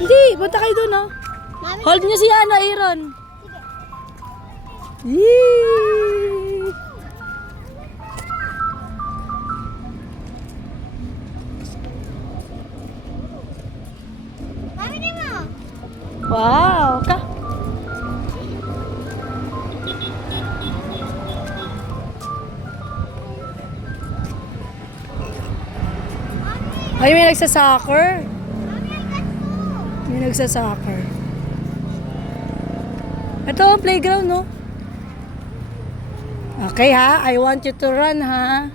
Hindi, punta kayo doon, oh. Hold niyo si Aaron. Yee! Mami, di mo. Wow, ka. Ay, may nagsasoccer. May nagsasoccer. Ito ang playground, no? Okay, ha? I want you to run, ha?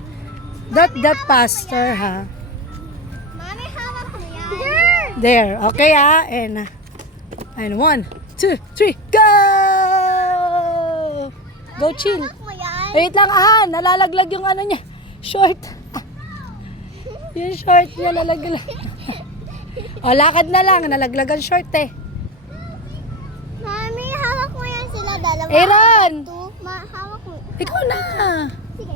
That faster, ha? Mami, hawak mo yan. There. Okay, ha? And 1, 2, 3, go! Go chill. Hawak mo yan. Wait lang, nalalaglag yung ano niya. Short. Yung short niya nalaglag. O, lakad na lang. Nalaglagan short, eh. Mami, hawak mo yan sila dalawa. Aaron! Hawak mo. Ikaw na. Sige.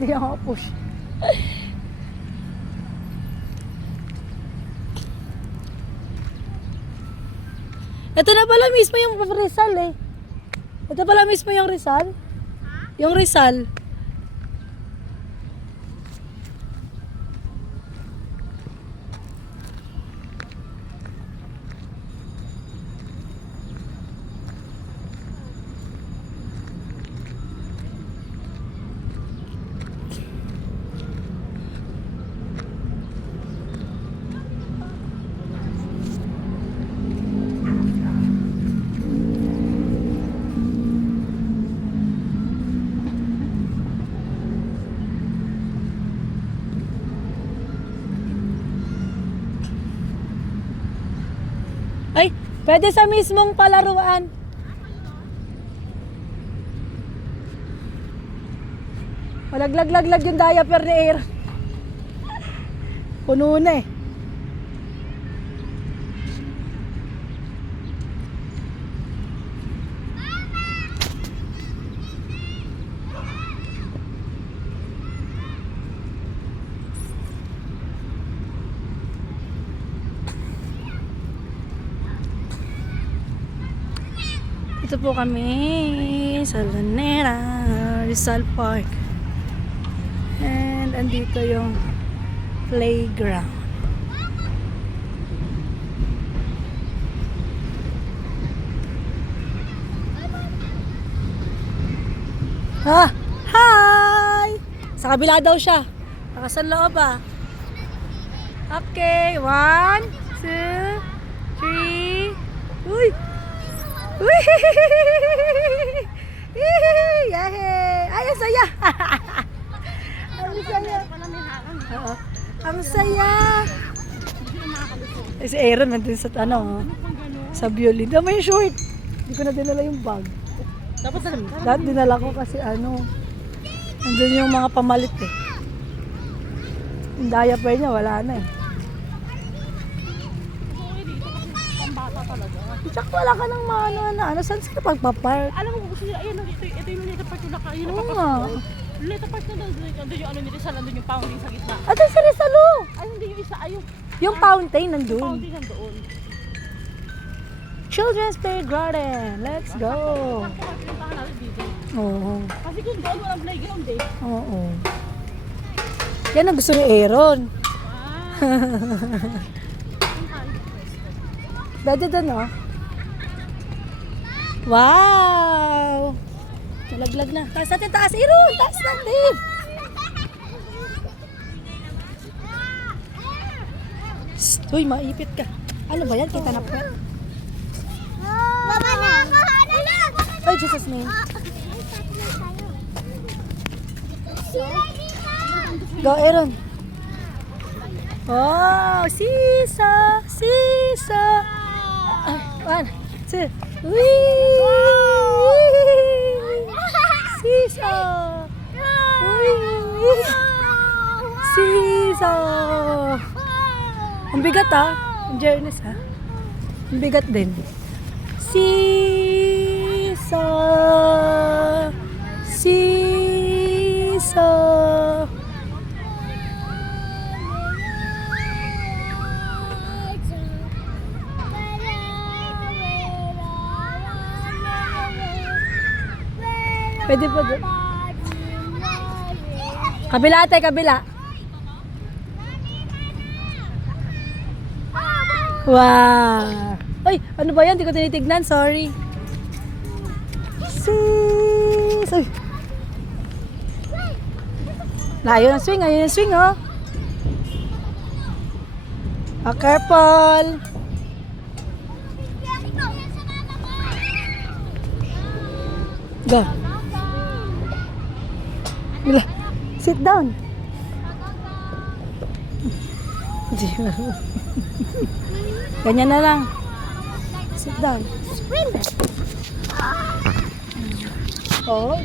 Hindi ako push. Ito na pala mismo yung Rizal, eh. Ito pala mismo yung Rizal. Yung Rizal. Ay, pwede sa mismong palaruan. Malaglag-laglag yung diaper ni Aaron. Puno na, eh. Ito po kami sa Lanera, Rizal Park. And andito yung playground. Hi! Sa kabila daw siya. Nakasan loob, ah. Okay, 1, 2, 3. Uy! Uy! Yay! Ay, ang saya! Ang saya! Oo. Ang saya! Si Aaron nandun sa sa violin. May short. Hindi ko na dinala yung bag. Dapat dinala ko kasi nandun yung mga pamalit, eh. Yung diaper niya wala na, eh. Tsak, wala ka nang saan sila pagpapark? Alam mo, gusto nila, ayan, ito yung Luneta Park yung naka, yun Oo ang nga. Luneta Park na doon yung ano ni Rizal, nandun yung fountain sa gitna. Ito si Rizalo! Ay, hindi yung isa, ay Yung fountain nandun. fountain nandoon. Children's Playground. Let's go. Puntahan natin dito. Oo. Kasi kung doon, walang playground eh. Oo. Yan ang gusto ni Aaron. Pwede doon, oh. Wow! Nalaglag na. Taas natin, taas. Aaron, taas natin. Shh, uy, maipit ka. Ano ba yan? Kita na po. Baba na ako, Hana. Ay, Jesus name. Go, Aaron. Oh, sisa, sisa. Ay, 1, 2. Wee! Sisa. Ang bigat ah. Ang Jernes ah. Ang bigat din. Seesaw. Seesaw. Pwede pa doon. Kabila ate, kabila. Wow. Ay, ano ba yan? Hindi ko tinitignan. Sorry. Sis. Ay. Layo ng swing. Ayun yung swing, oh. Ah, careful. Go. Mila, sit down. Ganyan na lang. Sit down. Sprint. Oh,